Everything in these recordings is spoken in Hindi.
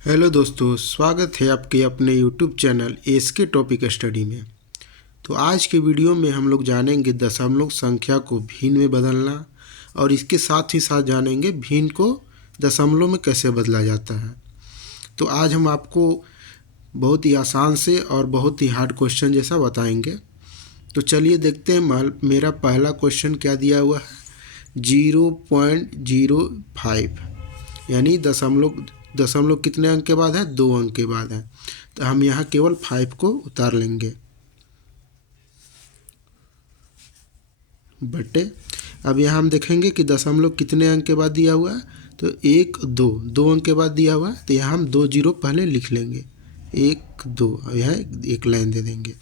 हेलो दोस्तों, स्वागत है आपके अपने YouTube channel SK topic study में। तो आज के वीडियो में हम लोग जानेंगे दशमलव संख्या को भिन्न में बदलना और इसके साथ ही साथ जानेंगे भिन्न को दशमलव में कैसे बदला जाता है। तो आज हम आपको बहुत ही आसान से और बहुत ही हार्ड क्वेश्चन जैसा बताएंगे। तो चलिए देखते हैं मेरा पहला क्वेश्चन क्या दिया हुआ है। 0.05 यानी दशमलव कितने अंक के बाद है? 2 अंक के बाद है। तो हम यहाँ केवल 5 को उतार लेंगे बटे। अब यहाँ हम देखेंगे कि दशमलव कितने अंक के बाद दिया हुआ है। तो 1 2 अंक के बाद दिया हुआ है, तो यहाँ हम 2 जीरो पहले लिख लेंगे। 1 2 यहाँ एक लाइन दे देंगे,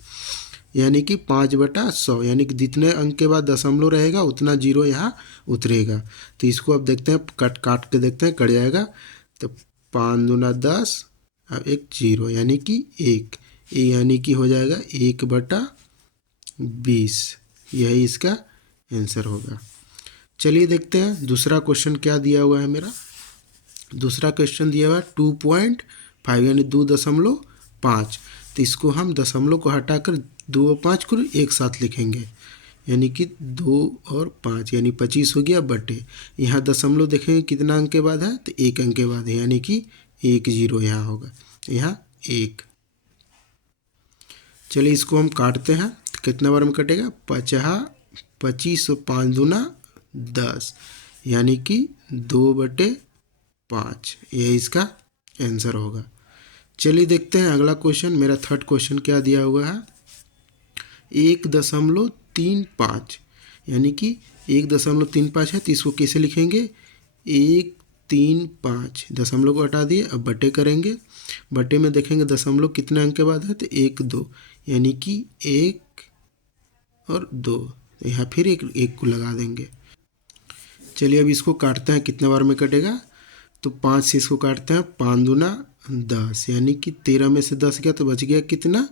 यानी कि 5/100, यानी कि जितने अंक के बाद दशमलव रहेगा उतना जीरो यहाँ उतरेगा। तो इसको अब देखते हैं, काट के देखते हैं, कट जाएगा। तो 5 दूना 10, अब एक जीरो यानी कि 1, यानी कि हो जाएगा 1/20। यही इसका आंसर होगा। चलिए देखते हैं दूसरा क्वेश्चन क्या दिया हुआ है मेरा। दूसरा क्वेश्चन दिया हुआ है 2.5 यानी 2.5। तो इसको हम दशमलव को हटाकर 2 और 5 को एक साथ लिखेंगे, यानी कि 2 और 5 यानी 25 हो गया बटे। यहाँ दशमलव देखेंगे कितना अंक के बाद है, तो 1 अंक के बाद है, यानी कि 1 जीरो यहाँ होगा, यहाँ 1। चलिए इसको हम काटते हैं, तो कितना बार में कटेगा? 25 और 5 दूना 10, यानी कि 2/5। यही इसका आंसर होगा। चलिए देखते हैं अगला क्वेश्चन। मेरा थर्ड क्वेश्चन क्या दिया हुआ है? 1.35 यानी कि 1.35 है, तो इसको कैसे लिखेंगे? 135, दशमलव को हटा दिए, अब बटे करेंगे। बटे में देखेंगे दशमलव कितने अंक के बाद है, तो 1 2, यानी कि 1 और 2, यहाँ फिर एक को लगा देंगे। चलिए अब इसको काटते हैं, कितने बार में कटेगा? तो 5 से इसको काटते हैं, 5 दूना 10, यानी कि 13 में से 10 गया तो बच गया कितना?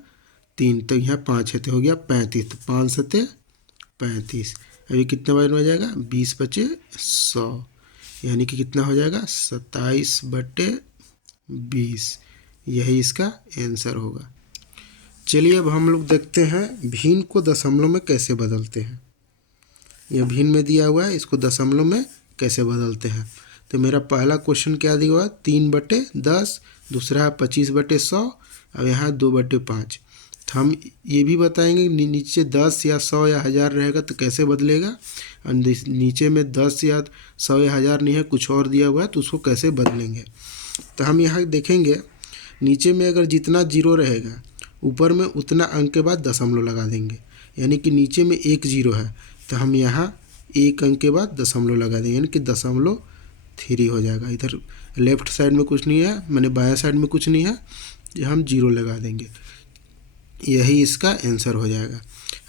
3। तो यहाँ 5 है तो हो गया 35, तो 5 सते 35। अभी कितने बार में हो जाएगा? 20 बचे 100, यानी कि कितना हो जाएगा? 27/20। यही इसका आंसर होगा। चलिए अब हम लोग देखते हैं भिन्न को दशमलव में कैसे बदलते हैं। यह भिन्न में दिया हुआ है, इसको दशमलव में कैसे बदलते हैं। तो मेरा पहला क्वेश्चन क्या दिया हुआ है? 3/10, दूसरा है 25/100, अब यहाँ 2/5। तो हम ये भी बताएंगे नीचे 10 या 100 या 1000 रहेगा तो कैसे बदलेगा, और नीचे में 10 या 100 या 1000 नहीं है, कुछ और दिया हुआ है, तो उसको कैसे बदलेंगे। तो हम यहाँ देखेंगे, नीचे में अगर जितना जीरो रहेगा ऊपर में उतना अंक के बाद दशमलव लगा देंगे, यानी कि नीचे में 1 जीरो है तो हम यहाँ 1 अंक के बाद दशमलव लगा देंगे, यानी कि 0.3 हो जाएगा। इधर लेफ्ट साइड में कुछ नहीं है, मैंने बायां साइड में कुछ नहीं है, हम जीरो लगा देंगे। यही इसका आंसर हो जाएगा।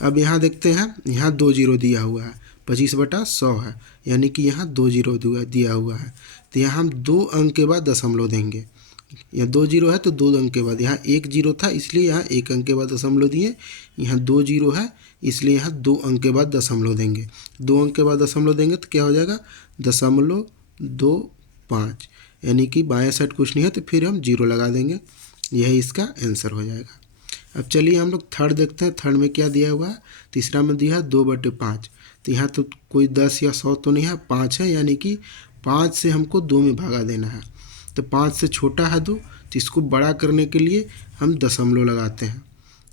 अब यहाँ देखते हैं, यहाँ 2 जीरो दिया हुआ है, 25/100 है, यानी कि यहाँ 2 जीरो दिया हुआ है, तो यहाँ हम 2 अंक के बाद दशमलव देंगे। यहाँ 2 जीरो है तो 2 अंक के बाद, यहाँ 1 जीरो था इसलिए यहाँ 1 अंक के बाद दशमलव दिए। यहाँ 2 जीरो है इसलिए यहाँ 2 अंक के बाद दशमलव देंगे। 2 अंक के बाद दशमलव देंगे तो क्या हो जाएगा? 0.25, यानी कि बाएं साइड कुछ नहीं है तो फिर हम जीरो लगा देंगे। यही इसका आंसर हो जाएगा। अब चलिए हम लोग थर्ड देखते हैं। थर्ड में क्या दिया हुआ है? तीसरा में दिया है 2/5। तो यहाँ तो कोई 10 या 100 तो नहीं है, 5 है, यानी कि 5 से हमको 2 में भागा देना है। तो 5 से छोटा है 2, तो इसको बड़ा करने के लिए हम दशमलव लगाते हैं,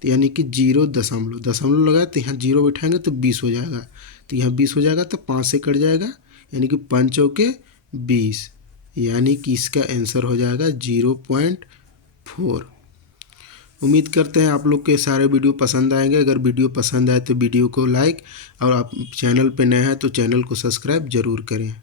तो यानी कि 0.दशमलव लगाए तो यहाँ जीरो बैठाएंगे तो 20 हो जाएगा। तो यहाँ 20 हो जाएगा तो 5 से कट जाएगा, यानी कि 5 चौके 20, यानी कि इसका आंसर हो जाएगा 0.4। उम्मीद करते हैं आप लोग के सारे वीडियो पसंद आएंगे। अगर वीडियो पसंद आए तो वीडियो को लाइक, और आप चैनल पे नए हैं तो चैनल को सब्सक्राइब ज़रूर करें।